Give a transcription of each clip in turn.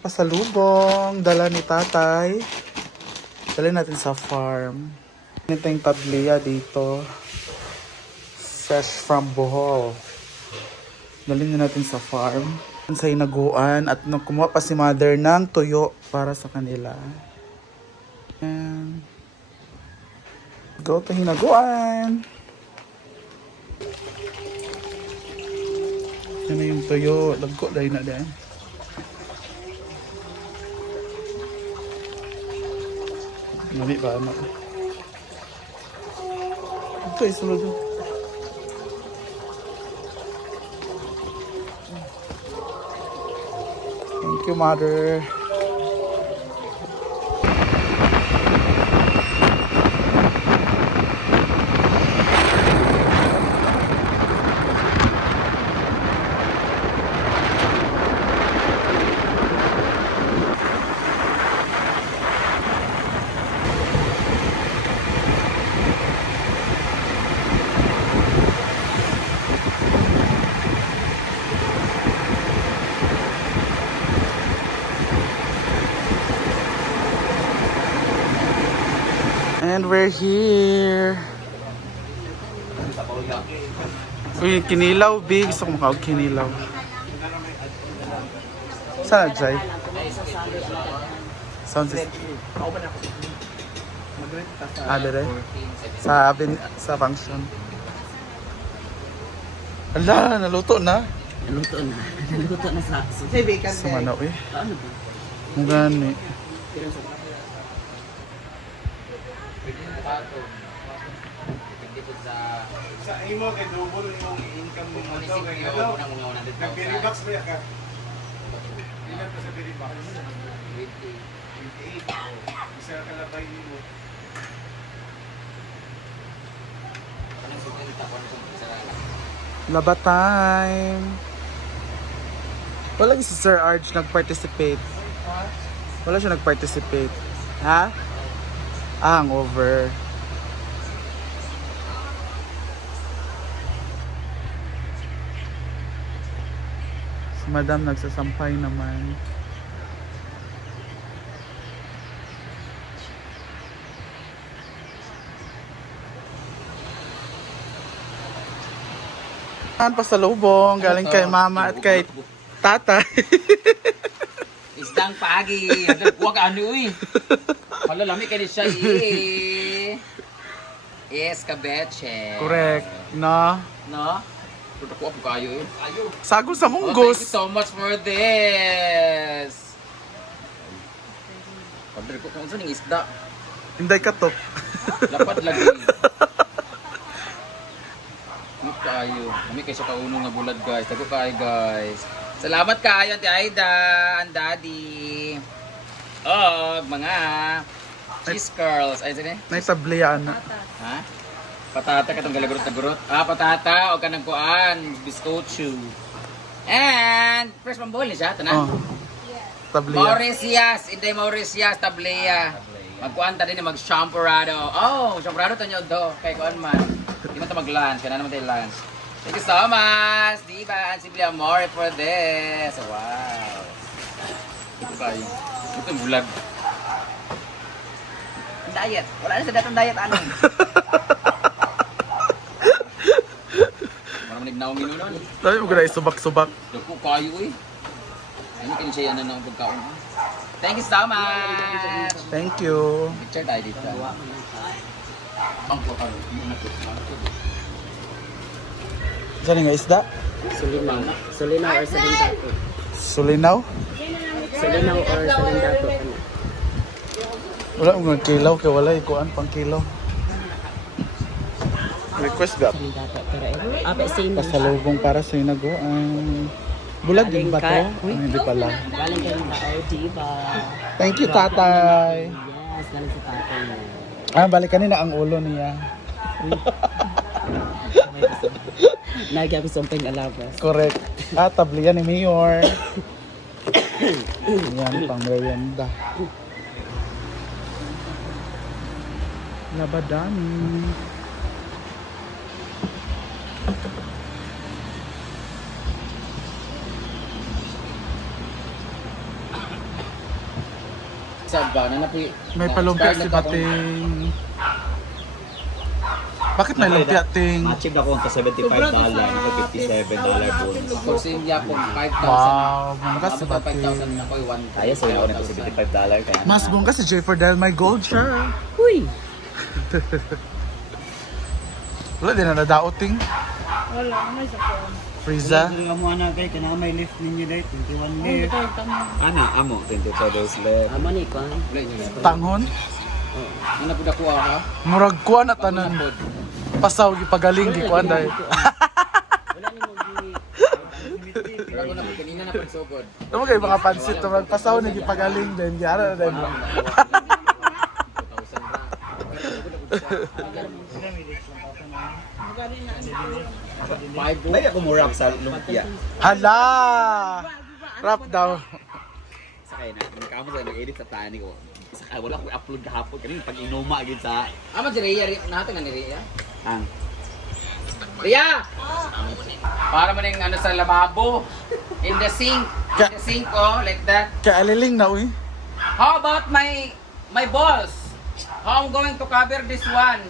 pasalubong. Dala ni tatay. Dala natin sa farm. Ito yung tabliya dito. Fresh from Bohol. Dalhin na natin sa farm. Sa hinaguan at kumuha pa si mother ng tuyo para sa kanila. And go to hinaguan. Yan na yung tuyo. Lagko dahil na dahil. Mali ba ano? Ito isulod. Thank you, mother. And we're here. Uy, kinilaw, big. Gusto ko makaog kinilaw. Saan na, Jai? Sound system. Dire? Sa function. Ala, naluto na. Naluto na sa Sumanaw eh. ano ba? Ang gani. Sa imo kay double yung income mo daw kay ano. Nag-relax ba ya ka? Ilan pa sa relax? 28. Isa ka labay mo. Laba time. Wala si Sir Arj nag-participate. Wala siya nag-participate. Ha? Hangover. Si Madam nagsasampay naman. Pasalubong galing kay mama at kay tatay. Isdang pagi. Huwag ano uy. Palalami ka siya eh. Escabeche. Correct. No? No? Pero ko po kayo eh. Sagol sa Oh, thank you munggos. so much for this. Pagdari ko kung saan yung isda. Hinday ka to. Lapad lagi. Hindi kayo. Kami kayo sa kaunong nga bulad guys. Tago kayo guys. Salamat kayo Ate Aida. And Daddy. Og mga cheese curls. Ay, sige. Naitablian na. Ha? Patata ka itong galagurot na gurot. Ah, patata. O ka ng kuan. Biscochu. And fresh pambol siya. Ito na. Oh. Tablia. Mauritius. Inday Mauritius. Tablea. Magkuan ta din mag-champorado. Oh, champorado to nyo do. Kay kuan man. Di man ito mag-lunch. Kaya naman tayo lunch. Thank you so much. Diba? And Simply Amore for this. Wow. Ito kayo. Ito yung bulag. Diet. Wala na sa datang diet. Ano? Parang nagnaong minunon. Sabi mo gano'y subak-subak. Dako kayo eh. Ano kayo siya yan ng pagkaon? Thank you so much. Thank you. Picture tayo dito. Ang potang. Saan nga isda? Sulinaw. Sulinaw or salindato. Sulinaw? Sulinaw or salindato. Wala mo kilaw kaya wala ikuan pang kilaw. Request ba? Salindato. Pero ito, same. Pasalubong para sa hinaguan. Bulag din ba to? Galing Ay, hindi pala. Galing kayo na diba? Thank you, tatay. Yes, galing sa tatay mo. Balikan nila ang ulo niya. Nagya ko something alabas. Correct. Tablian ni Mayor. Yan, pang merienda. Labadani. Sa ba na napi. May palumpia si Bating. Bakit may lumpia, Ting? Matching ako sa $75, $57 bonus. For India po 5,000. Wow, bungkas si Abot ang Bating. 5,000 na ko 1. Kaya sa'yo ako nito $75 kaya. Mas bungkas si Jay Fordel, may gold siya. Uy! Wala din na nadaot, Ting. Wala, may sakon. Frieza. Wala mo na kay kana may lift ninyo dai 21 lift. Ana, amo, $22 left. Amo ni ko. Wala niyo. Tanghon. Ina pud ako ha. Murag kuha na tanan. Pasaw, gipagaling, gikuan dahil. Wala ni mo gi. Wala ko na po kanina na pagsugod. Ano kayo mga pansit, magpasaw na gipagaling din. Gyara na din. May ako mo rap sa lumpia. Hala! Rap daw. Sakay na, nung kamo sa nag-edit sa tani ko. Sakay, wala ko i-upload kahapon. Kanina pag inuma agad sa... Ama si Rhea, natin nga ni Rhea. Ang... Rhea! Para man yung ano sa lababo. In the sink. In the sink, oh, like that. Kaya aliling na, uy. How about my balls? How I'm going to cover this one?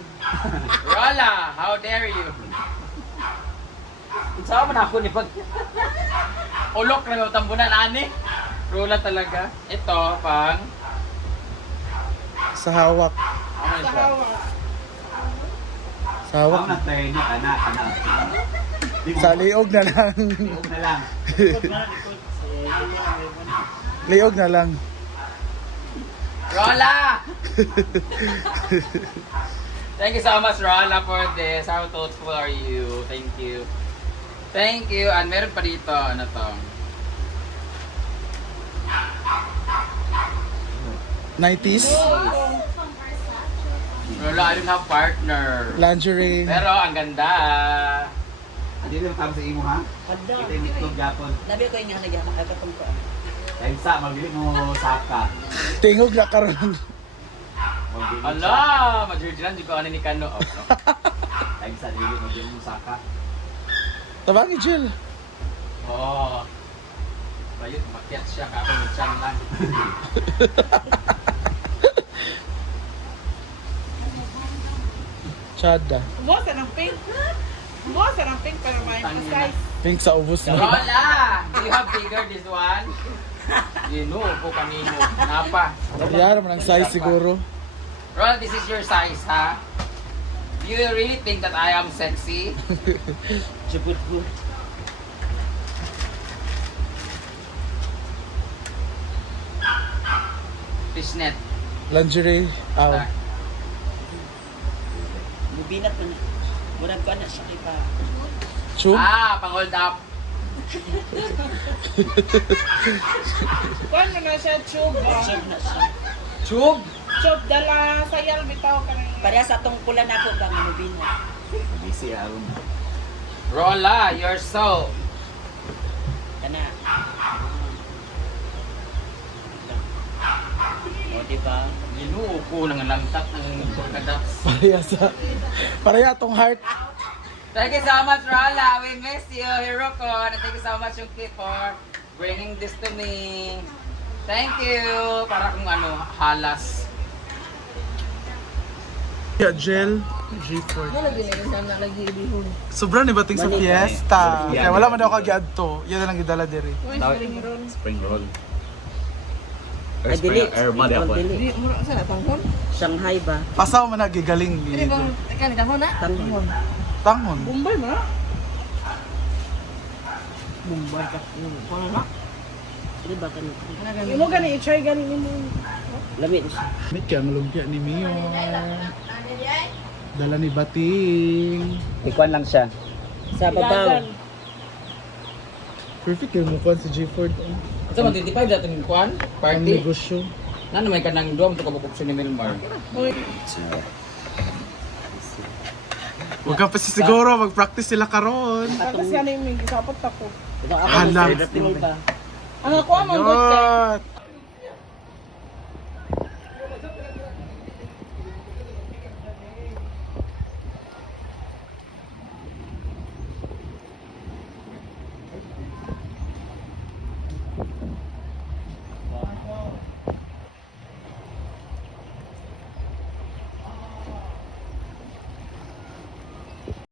Rola, how dare you? Saan man ako ni pag... Ulok na yung tambunan, ani? Rola talaga. Ito, pang... Sa hawak. Ano siya? Sa hawak. Ako na tayo ni anak. Sa liog na lang. Huwag na lang. Liog na lang. Rola! Thank you so much, Rola, for this. How thoughtful are you? Thank you. Thank you. And meron pa dito, ano to? 90s. Rola, I don't have partner. Lingerie. Pero ang ganda. Hindi lang tama sa imo ha? Kada. Ito yung itlog Japon. Labi ko nga nagya makakatong ko. Dahil sa, magbili mo saka. Tingog na karon. Magbili mo Ala, majordinan di ko ano ni Kano. Oh, no. Dahil sa, magbili mo saka. Tabangi, Jill. Oh. Bayot, makiat siya ka ako ng lang. Chada. Buwas ng pink. Buwas ng pink para ma-emphasize. Pink sa ubos na. Rola! Do you have bigger this one? Gino po kanino. Napa. Yan naman ang size siguro. Rola, this is your size, ha? Do you really think that I am sexy? Juput ko. Fishnet. Lingerie. Aw. Mubinat man. Murag ko na siya kay pa. Chum. Ah, pang hold up. Kuan mo na siya, tube. Chub na siya. Tube. Tube, dala sayal bitaw ka na. Pareha sa tong pula na ako bang mubinat. Busy ako. Rola, you're so... Kana. O diba? Gino po nang lamtak ng pagkadats. Pareha tong heart. Thank you so much, Rola. We miss you, Hiroko. And thank you so much, Yuki, for bringing this to me. Thank you. Para kung ano, halas. Yeah, gel. G4. Sobrang ni bating sa fiesta. Kaya wala man daw kagiad to. Yan na lang gidala diri. Spring roll. Ay, dili. Herma di ako. Dili. Shanghai ba? Pasaw man na gigaling dito. Tanghon. Tangon. Bombay mo na. Mumbai ka. Kuha na. Dili ba ka na? Imo gani i-try gani nimo. Lamit siya. Mit kaya ang lumpia ni Mio. Dala ni Bating. Ikuan lang siya. Sa babaw. Perfect yung mukha si G4. Ito, 25 dating yung kuhan? Ang Party? negosyo. Nano may kanang drum ito kabukupsin ni Milmar. Huwag ka pa siguro, mag-practice sila karon. Tapos yan yung may gisapot ako. Hala. Dili ba? Ang ako amang good kay. Yot!